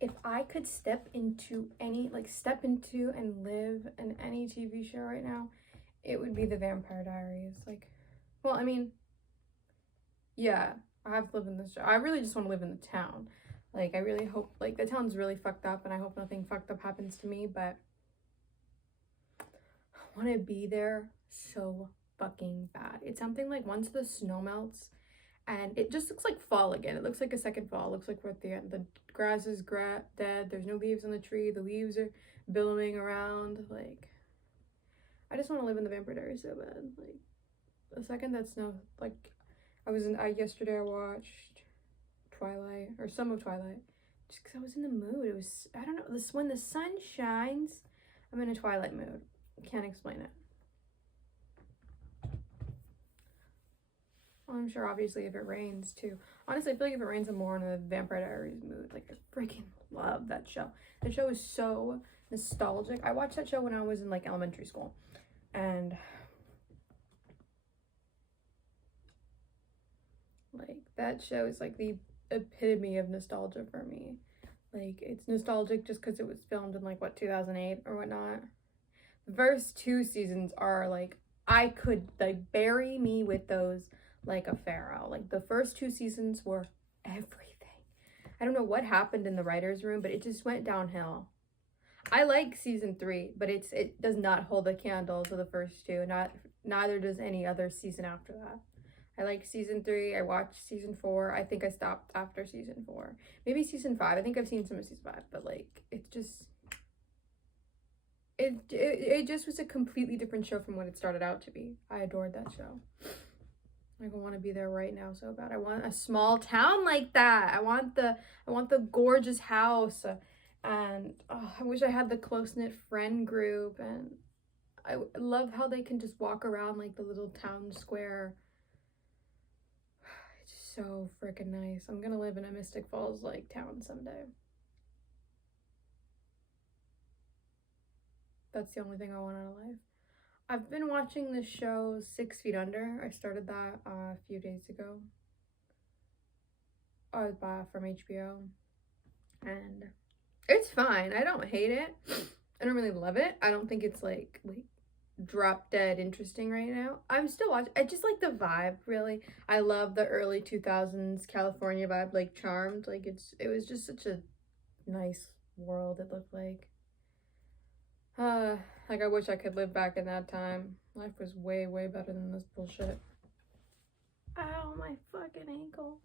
If I could step into and live in any TV show right now, it would be the Vampire Diaries. Like, well, I mean, yeah, I have to live in this show. I really just want to live in the town. Like, I really hope, like, the town's really fucked up, and I hope nothing fucked up happens to me, but I want to be there so fucking bad. It's something like once the snow melts, and it just looks like fall again. It looks like a second fall. It looks like we're at the end. The grass is dead. There's no leaves on the tree. The leaves are billowing around. Like, I just want to live in the Vampire Diaries so bad. Like, the second that snow, like, yesterday I watched Twilight, or some of Twilight, just because I was in the mood. It was, I don't know, when the sun shines, I'm in a Twilight mood. Can't explain it. Well, I'm sure obviously if it rains too. Honestly, I feel like if it rains, I'm more in the Vampire Diaries mood. Like, I freaking love that show. The show is so nostalgic. I watched that show when I was in like elementary school, and like that show is like the epitome of nostalgia for me. Like, it's nostalgic just because it was filmed in like what, 2008 or whatnot. The first two seasons are like, I could like bury me with those like a pharaoh. Like, the first two seasons were everything. I don't know what happened in the writer's room, but it just went downhill. I like season 3, but it does not hold a candle to the first two. Neither does any other season after that. I like season 3. I watched season 4. I think I stopped after season 4. Maybe season 5. I think I've seen some of season 5, but like, it's just it just was a completely different show from what it started out to be. I adored that show. I want to be there right now so bad. I want a small town like that. I want the gorgeous house, and I wish I had the close-knit friend group, and I love how they can just walk around like the little town square. It's so freaking nice. I'm gonna live in a Mystic Falls like town someday. That's the only thing I want out of life. I've been watching the show 6 Feet Under. I started that a few days ago. From HBO. And it's fine. I don't hate it. I don't really love it. I don't think it's like drop dead interesting right now. I'm still watching. I just like the vibe, really. I love the early 2000s California vibe, like Charmed. Like, it was just such a nice world it looked like. Like, I wish I could live back in that time. Life was way, way better than this bullshit. Ow, my fucking ankle.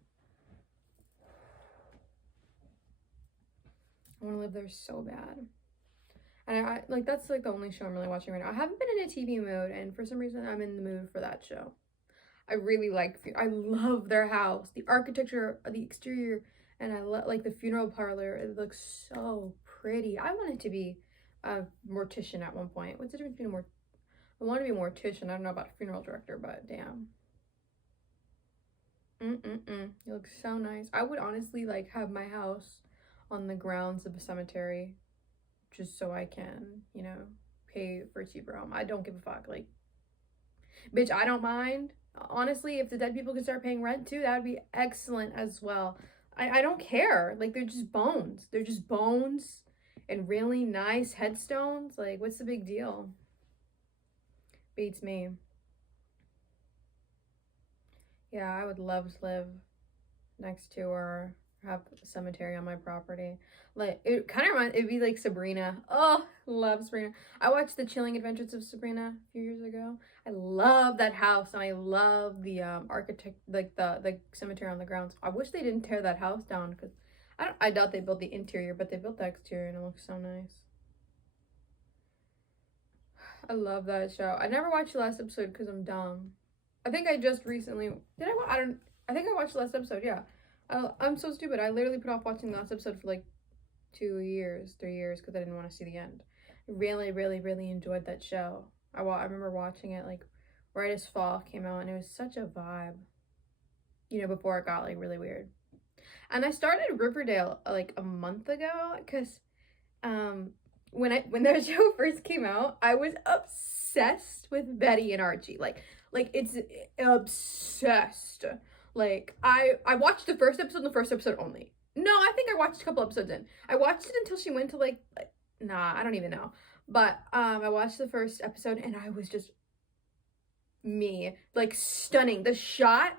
I want to live there so bad. And I like, that's like the only show I'm really watching right now. I haven't been in a TV mood, and for some reason I'm in the mood for that show. I really I love their house, the architecture, the exterior, and I love like the funeral parlor. It looks so pretty. I wanted to be a mortician at one point. What's the difference between I want to be a mortician. I don't know about a funeral director, but damn. It looks so nice. I would honestly like have my house on the grounds of a cemetery, just so I can, pay for a cheaper home. I don't give a fuck. Like, bitch, I don't mind. Honestly, if the dead people could start paying rent too, that would be excellent as well. I don't care. Like, they're just bones. They're just bones and really nice headstones. Like, what's the big deal? Beats me. Yeah, I would love to live next to or have a cemetery on my property. Like, it kind of it'd be like Sabrina. Oh, love Sabrina. I watched The Chilling Adventures of Sabrina a few years ago. I love that house, and I love the architect, like the cemetery on the grounds. I wish they didn't tear that house down, because I doubt they built the interior, but they built the exterior, and it looks so nice. I love that show. I never watched the last episode because I'm dumb. I think I just recently did. I think I watched the last episode. Yeah. I'm so stupid. I literally put off watching the last episode for like 2 years, 3 years, because I didn't want to see the end. I really, really, really enjoyed that show. I remember watching it like right as fall came out, and it was such a vibe, before it got like really weird. And I started Riverdale like a month ago, because when that show first came out, I was obsessed with Betty and Archie. Like it's obsessed. Like, I watched the first episode and the first episode only. No, I think I watched a couple episodes in. I watched it until she went to nah, I don't even know. But I watched the first episode and I was just me. Like stunning. The shot,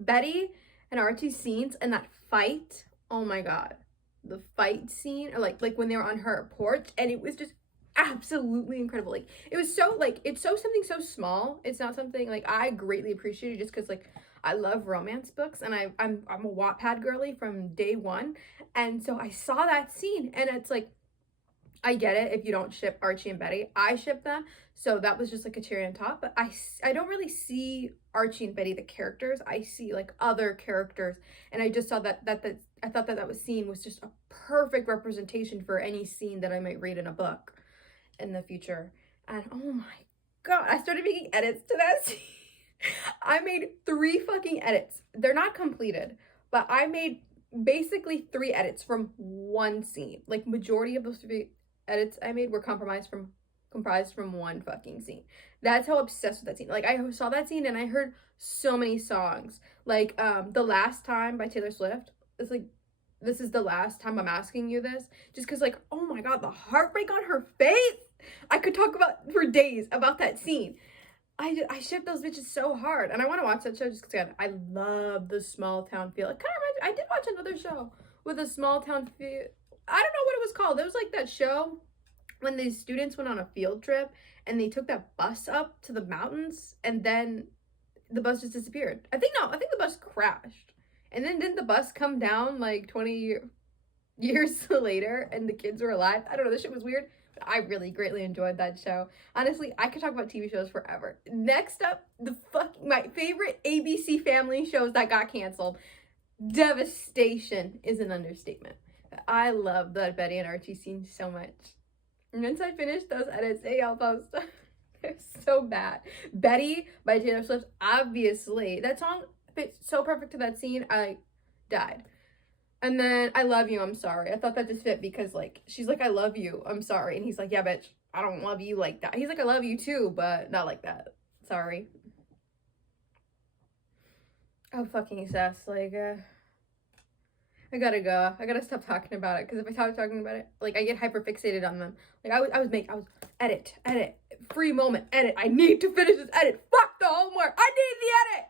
Betty and Archie's scenes and that fight. Oh my god. The fight scene or like when they were on her porch and it was just absolutely incredible. Like it was so like it's so something so small. It's not something like I greatly appreciate it just because like I love romance books and I'm a Wattpad girly from day one. And so I saw that scene and it's like I get it if you don't ship Archie and Betty. I ship them. So that was just like a cherry on top. But I don't really see Archie and Betty, the characters. I see like other characters. And I just saw that I thought that was scene was just a perfect representation for any scene that I might read in a book in the future. And oh my god, I started making edits to that scene. I made 3 fucking edits. They're not completed, but I made basically 3 edits from one scene. Like majority of those 3 edits I made were comprised from one fucking scene. That's how obsessed with that scene. Like I saw that scene and I heard so many songs. Like The Last Time by Taylor Swift. It's like this is the last time I'm asking you this. Just because like, oh my god, the heartbreak on her face. I could talk about for days about that scene. I ship those bitches so hard. And I want to watch that show just because I love the small town feel. It kind of reminds me, I did watch another show with a small town feel. I don't know what it was called. It was like that show when these students went on a field trip and they took that bus up to the mountains and then the bus just disappeared. I think the bus crashed. And then didn't the bus come down like 20 years later and the kids were alive? I don't know. This shit was weird. But I really greatly enjoyed that show. Honestly, I could talk about TV shows forever. Next up, my favorite ABC Family shows that got canceled. Devastation is an understatement. I love the Betty and Archie scene so much. And once I finish those edits, I'll post. They're so bad. Betty by Taylor Swift, obviously. That song fits so perfect to that scene. I died. And then I love you, I'm sorry. I thought that just fit because like she's like, I love you, I'm sorry. And he's like, yeah, bitch, I don't love you like that. He's like, I love you too, but not like that. Sorry. Oh, fucking sus. Like, I gotta go. I gotta stop talking about it because if I stop talking about it, like I get hyper fixated on them. Like I was edit, free moment, edit. I need to finish this edit. Fuck the homework. I need the edit.